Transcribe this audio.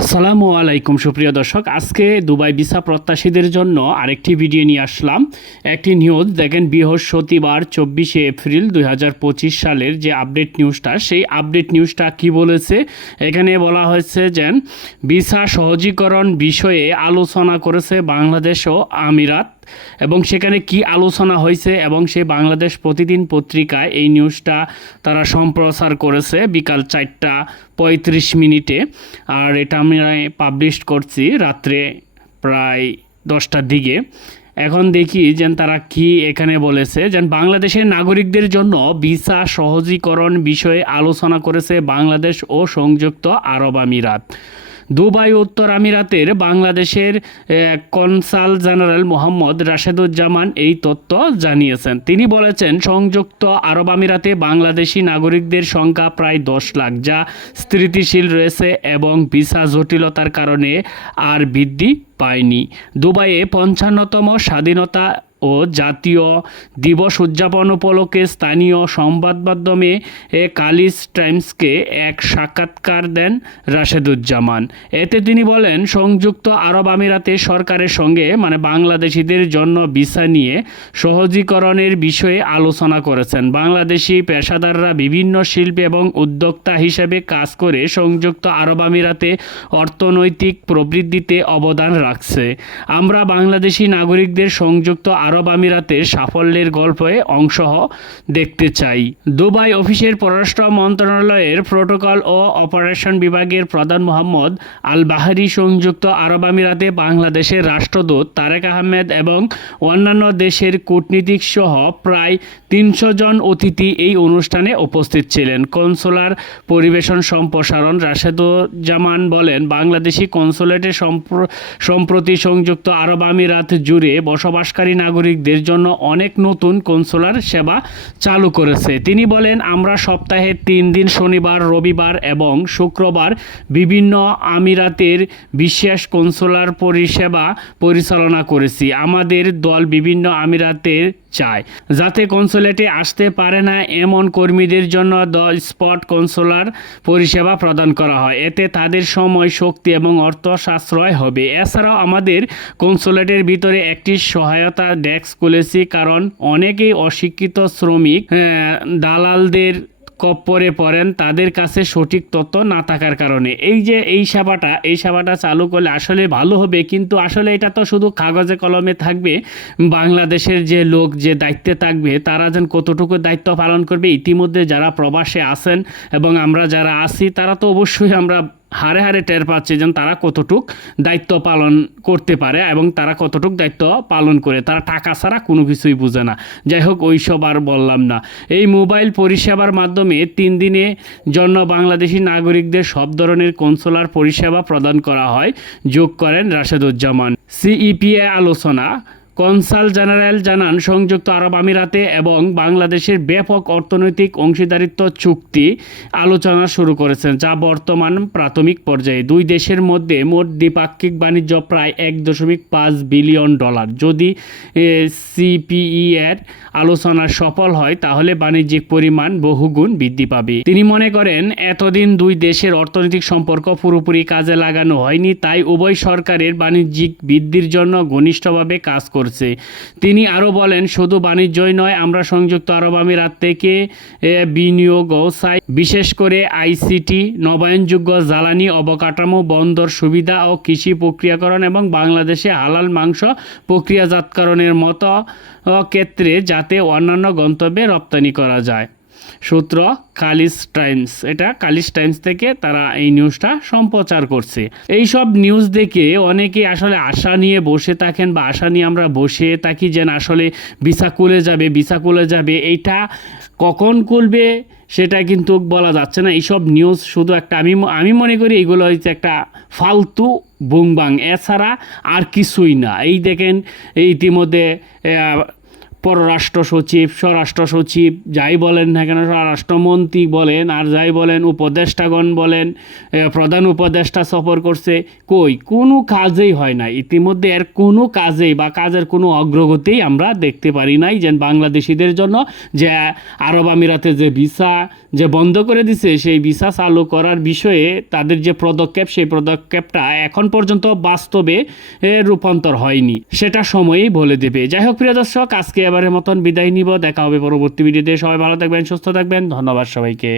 আসসালামু আলাইকুম, সুপ্রিয় দর্শক। আজকে দুবাই ভিসা প্রত্যাশীদের জন্য আরেকটি ভিডিও নিয়ে আসলাম। একটি নিউজ, দেখেন, বৃহস্পতিবার, চব্বিশে এপ্রিল দু হাজার পঁচিশ সালের যে আপডেট নিউজটা, সেই আপডেট নিউজটা কি বলেছে? এখানে বলা হয়েছে যে, ভিসা সহজীকরণ বিষয়ে আলোচনা করেছে বাংলাদেশ ও আমিরাত। এবং সেখানে কি আলোচনা হয়েছে এবং সেই বাংলাদেশ প্রতিদিন পত্রিকায় এই নিউজটা তারা সম্প্রচার করেছে বিকাল চারটা পঁয়ত্রিশ মিনিটে। আর এটা আমি পাবলিশ করছি রাত্রে প্রায় দশটার দিকে। এখন দেখি যে তারা কি এখানে বলেছে। যেন বাংলাদেশের নাগরিকদের জন্য ভিসা সহজীকরণ বিষয়ে আলোচনা করেছে বাংলাদেশ ও সংযুক্ত আরব আমিরাত। দুবাই উত্তর আমিরাতের বাংলাদেশের কনসাল জেনারেল মোহাম্মদ রাশেদুজ্জামান এই তথ্য জানিয়েছেন। তিনি বলেছেন, সংযুক্ত আরব আমিরাতে বাংলাদেশি নাগরিকদের সংখ্যা প্রায় দশ লাখ, যা স্থিতিশীল রয়েছে এবং ভিসা জটিলতার কারণে আর বৃদ্ধি পায়নি। দুবাইয়ে পঞ্চান্নতম স্বাধীনতা ও জাতীয় দিবস উদযাপন উপলক্ষে স্থানীয় সংবাদ মাধ্যমে কালিস টাইমসকে এক সাক্ষাৎকার দেন রাশেদুজ্জামান। এতে তিনি বলেন, সংযুক্ত আরব আমিরাতে সরকারের সঙ্গে মানে বাংলাদেশিদের জন্য ভিসা নিয়ে সহজীকরণের বিষয়ে আলোচনা করেছেন। বাংলাদেশি পেশাদাররা বিভিন্ন শিল্পে এবং উদ্যোক্তা হিসেবে কাজ করে সংযুক্ত আরব আমিরাতে অর্থনৈতিক প্রবৃদ্ধিতে অবদান রাখছে। আমরা বাংলাদেশি নাগরিকদের সংযুক্ত আরব আমিরাতের সাফল্যের গল্পে অংশ দেখতে চাই। দুবাই অফিসের পররাষ্ট্র মন্ত্রণালয়ের প্রোটোকল ও অপারেশন বিভাগের প্রধান মোহাম্মদ আল বাহারি সংযুক্ত আরব আমিরাতে বাংলাদেশের রাষ্ট্রদূত তারেক আহমেদ এবং অন্যান্য দেশের কূটনীতিক সহ প্রায় তিনশো জন অতিথি এই অনুষ্ঠানে উপস্থিত ছিলেন। কনসুলার পরিবেশন সম্প্রসারণ রাশেদুজ্জামান বলেন, বাংলাদেশি কনসুলেটে সম্প্র- সম্প্রতি সংযুক্ত আরব আমিরাত জুড়ে বসবাসকারী নাগরিকদের জন্য অনেক নতুন কনসোলার সেবা চালু করেছে। তিনি বলেন, আমরা সপ্তাহে তিন দিন শনিবার, রবিবার এবং শুক্রবার বিভিন্ন আমিরাতের বিশেষ কনসোলার পরিষেবা পরিচালনা করেছি। আমাদের দল বিভিন্ন আমিরাতের চায়। যাতে কনসুলেটে আসতে পারে না এমন কর্মীদের জন্য দ স্পট কনসোলার পরিষেবা প্রদান করা হয়। এতে তাদের সময়, শক্তি এবং অর্থ সাশ্রয় হবে। এছাড়াও আমাদের কনসুলেটের ভিতরে একটি সহায়তা ডেস্ক খুলেছি কারণ অনেকেই অশিক্ষিত শ্রমিক দালালদের কপ্পরে পড়েন, তাদের কাছে সঠিক তথ্য না থাকার কারণে। এই যে এই সেবাটা এই সেবাটা চালু করলে আসলে ভালো হবে, কিন্তু আসলে এটা তো শুধু কাগজে কলমে থাকবে। বাংলাদেশের যে লোক যে দায়িত্বে থাকবে, তারা যেন কতটুকু দায়িত্ব পালন করবে, ইতিমধ্যে যারা প্রবাসে আছেন এবং আমরা যারা আছি, তারা তো অবশ্যই আমরা হারে হারে টের পাচ্ছে যেন তারা কতটুক দায়িত্ব পালন করতে পারে এবং তারা কতটুক দায়িত্ব পালন করে। তারা টাকা ছাড়া কোনো কিছুই বুঝে না। যাই হোক, ওইসব আর বললাম না। এই মোবাইল পরিষেবার মাধ্যমে তিন দিনে জন্য বাংলাদেশি নাগরিকদের সব ধরনের কনসুলার পরিষেবা প্রদান করা হয়। যোগ করেন রাশেদুজ্জামান। সিইপিএ আলোচনা কনসাল জেনারেল জানান, সংযুক্ত আরব আমিরাতে এবং বাংলাদেশের ব্যাপক অর্থনৈতিক অংশীদারিত্ব চুক্তি আলোচনা শুরু করেছেন, যা বর্তমান প্রাথমিক পর্যায়ে। দুই দেশের মধ্যে মোট দ্বিপাক্ষিক বাণিজ্য প্রায় এক দশমিক পাঁচ বিলিয়ন ডলার। যদি সিপিই এর আলোচনা সফল হয়, তাহলে বাণিজ্যিক পরিমাণ বহুগুণ বৃদ্ধি পাবে। তিনি মনে করেন, এতদিন দুই দেশের অর্থনৈতিক সম্পর্ক পুরোপুরি কাজে লাগানো হয়নি, তাই উভয় সরকারের বাণিজ্যিক বৃদ্ধির জন্য ঘনিষ্ঠভাবে কাজ করছে। তিনি আরও বলেন, শুধু বাণিজ্যই নয়, আমরা সংযুক্ত আরব আমিরাত থেকে বিনিয়োগ বিনিয়োগও চাই বিশেষ করে আইসিটি, নবায়নযোগ্য জ্বালানি অবকাঠামো, বন্দর সুবিধা ও কৃষি প্রক্রিয়াকরণ এবং বাংলাদেশে হালাল মাংস প্রক্রিয়াজাতকরণের মতো ক্ষেত্রে যাতে অন্যান্য গন্তব্যে রপ্তানি করা যায়। সূত্র কালিস টাইমস এটা কালিস টাইমস থেকে তারা এই নিউজটা সম্প্রচার করছে। এই সব নিউজ দেখে অনেকে আসলে আশা নিয়ে বসে থাকেন বা আশা নিয়ে আমরা বসে থাকি যেন আসলে ভিসা খুলে যাবে, ভিসা খুলে যাবে, এইটা কখন খুলবে সেটা কিন্তু বলা যাচ্ছে না। এইসব নিউজ শুধু একটা আমি আমি মনে করি এগুলো হচ্ছে একটা ফালতু বুংবাং। এছাড়া আর কিছুই না। এই দেখেন ইতিমধ্যে পররাষ্ট্র সচিব, স্বরাষ্ট্র সচিব, যাই বলেন না কেন, স্বরাষ্ট্রমন্ত্রী বলেন, আর যাই বলেন, উপদেষ্টাগণ বলেন প্রধান উপদেষ্টা সফর করছে, কই? কোনো কাজেই হয় না। ইতিমধ্যে এর কোনো কাজেই বা কাজের কোনো অগ্রগতিই আমরা দেখতে পারি নাই যে বাংলাদেশিদের জন্য যে আরব আমিরাতে যে ভিসা যে বন্ধ করে দিছে, সেই ভিসা চালু করার বিষয়ে তাদের যে পদক্ষেপ, সেই পদক্ষেপটা এখন পর্যন্ত বাস্তবে রূপান্তর হয়নি। সেটা সময়েই বলে দেবে। যাই হোক, প্রিয় দর্শক, আজকে এবারের মতন বিদায় নিব। দেখা হবে পরবর্তী ভিডিওতে। সবাই ভালো থাকবেন, সুস্থ থাকবেন। ধন্যবাদ সবাইকে।